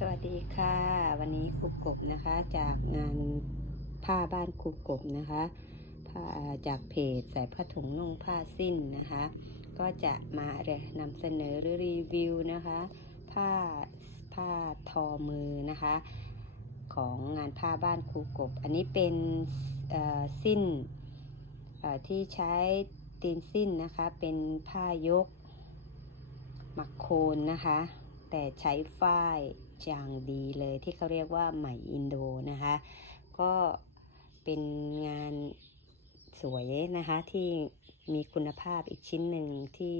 สวัสดีค่ะ วันนี้ครูกบนะคะ จากงานผ้าบ้านครูกบนะคะผ้าจากเพจใส่ผ้าถุงนุ่งผ้าสิ้นนะคะ ก็จะมานำเสนอหรือรีวิวนะคะ ผ้าผ้าทอมือนะคะ ของงานผ้าบ้านครูกบ อันนี้เป็นสิ้นที่ใช้ตีนสิ้นนะคะ เป็นผ้ายกหมักโคนนะคะ แต่ใช้ฝ้าย อย่างดีเลยที่เขาเรียกว่าไหมอินโดนะคะ ก็เป็นงานสวยนะคะที่มีคุณภาพอีกชิ้นหนึ่งที่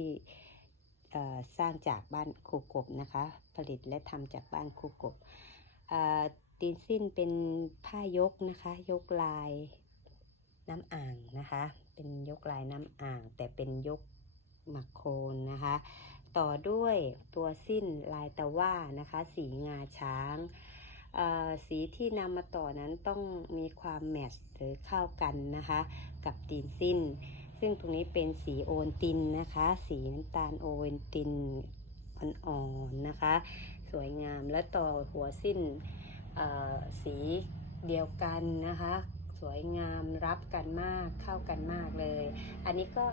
สร้างจากบ้านครูกบนะคะ ผลิตและทำจากบ้านครูกบตีนสิ้นเป็นผ้ายกนะคะ ยกลายน้ำอ่างนะคะ เป็นยกลายน้ำอ่าง แต่เป็นยกหมักโคนนะคะ ต่อด้วยตัวสิ้นลายตะว่านะคะ สีงาช้างสีที่นำมาต่อนั้นต้องมีความแมทช์หรือเข้ากันนะคะ กับตีนสิ้น ซึ่งตรงนี้เป็นสีโอนตินนะคะ สีน้ำตาลโอนตินอ่อนๆนะคะ สวยงามและต่อหัวสิ้นสีเดียวกันนะคะ สวยงามรับกันมากเข้ากันมากเลย อันนี้ก็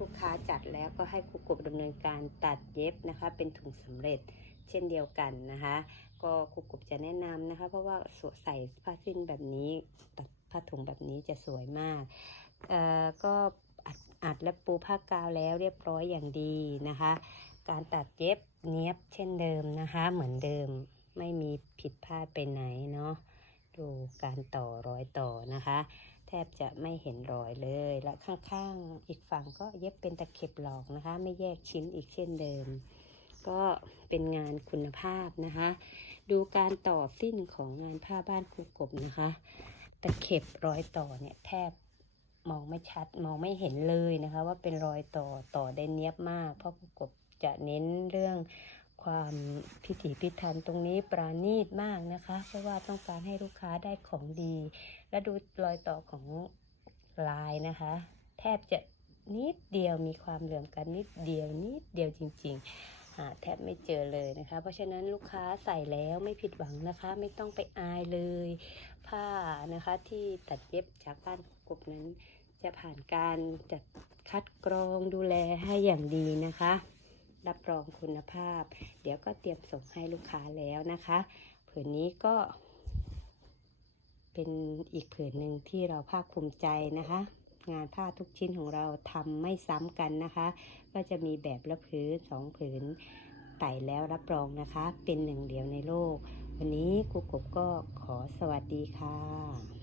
ลูกค้าจัดแล้วก็ให้ครูกบดำเนินการตัดเย็บนะคะ เป็นถุงสำเร็จเช่นเดียวกันนะคะ ก็ครูกบจะแนะนำนะคะ เพราะว่าสวใส่ผ้าสิ้นแบบนี้ตัดผ้าถุงแบบนี้จะสวยมากเอ่อก็อัดและปูผ้ากาวแล้วเรียบร้อยอย่างดีนะคะ การตัดเย็บเนี้ยบเช่นเดิมนะคะ เหมือนเดิมไม่มีผิดพลาดไปไหนเนาะดูการต่อรอยต่อนะคะ แทบจะไม่เห็นรอยเลย และข้างๆ อีกฝั่งก็เย็บเป็นตะเข็บหลอกนะคะ ไม่แยกชิ้นอีกเช่นเดิม ก็เป็นงานคุณภาพนะคะ ดูการต่อสิ้นของงานผ้าบ้านครูกบนะคะ ตะเข็บรอยต่อเนี่ยแทบมองไม่ชัดมองไม่เห็นเลยนะคะ ว่าเป็นรอยต่อต่อได้เนียบมาก เพราะครูกบจะเน้นเรื่อง ความพิถีพิถันตรงนี้ปราณีตมากนะคะ เพราะว่าต้องการให้ลูกค้าได้ของดี และดูรอยต่อของลายนะคะ แทบจะนิดเดียวมีความเหลื่อมกันนิดเดียวนิดเดียวจริงๆหาแทบไม่เจอเลยนะคะ เพราะฉะนั้นลูกค้าใส่แล้วไม่ผิดหวังนะคะ ไม่ต้องไปอายเลย ผ้านะคะที่ตัดเย็บจากบ้านกบนั้น จะผ่านการจัดคัดกรองดูแลให้อย่างดีนะคะ รับรองคุณภาพ เดี๋ยวก็เตรียมส่งให้ลูกค้าแล้วนะคะผืนนี้ก็ เป็นอีกผืนหนึ่งที่เราภาคภูมิใจนะคะ งานผ้าทุกชิ้นของเราทำไม่ซ้ำกันนะคะ ก็จะมีแบบละผืนสองผืนไต่แล้วรับรองนะคะ เป็นหนึ่งเดียวในโลก วันนี้ครูกบก็ขอสวัสดีค่ะ